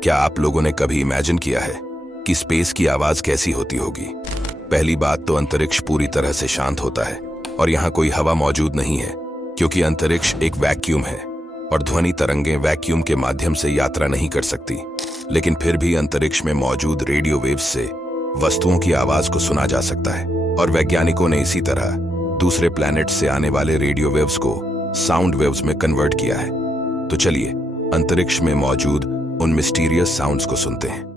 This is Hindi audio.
क्या आप लोगों ने कभी इमेजिन किया है कि स्पेस की आवाज कैसी होती होगी? पहली बात तो अंतरिक्ष पूरी तरह से शांत होता है और यहाँ कोई हवा मौजूद नहीं है, क्योंकि अंतरिक्ष एक वैक्यूम है और ध्वनि तरंगें वैक्यूम के माध्यम से यात्रा नहीं कर सकती। लेकिन फिर भी अंतरिक्ष में मौजूद रेडियो वेव्स से वस्तुओं की आवाज को सुना जा सकता है और वैज्ञानिकों ने इसी तरह दूसरे प्लैनेट से आने वाले रेडियो वेव्स को साउंड वेव्स में कन्वर्ट किया है। तो चलिए अंतरिक्ष में मौजूद उन मिस्टीरियस साउंड्स को सुनते हैं।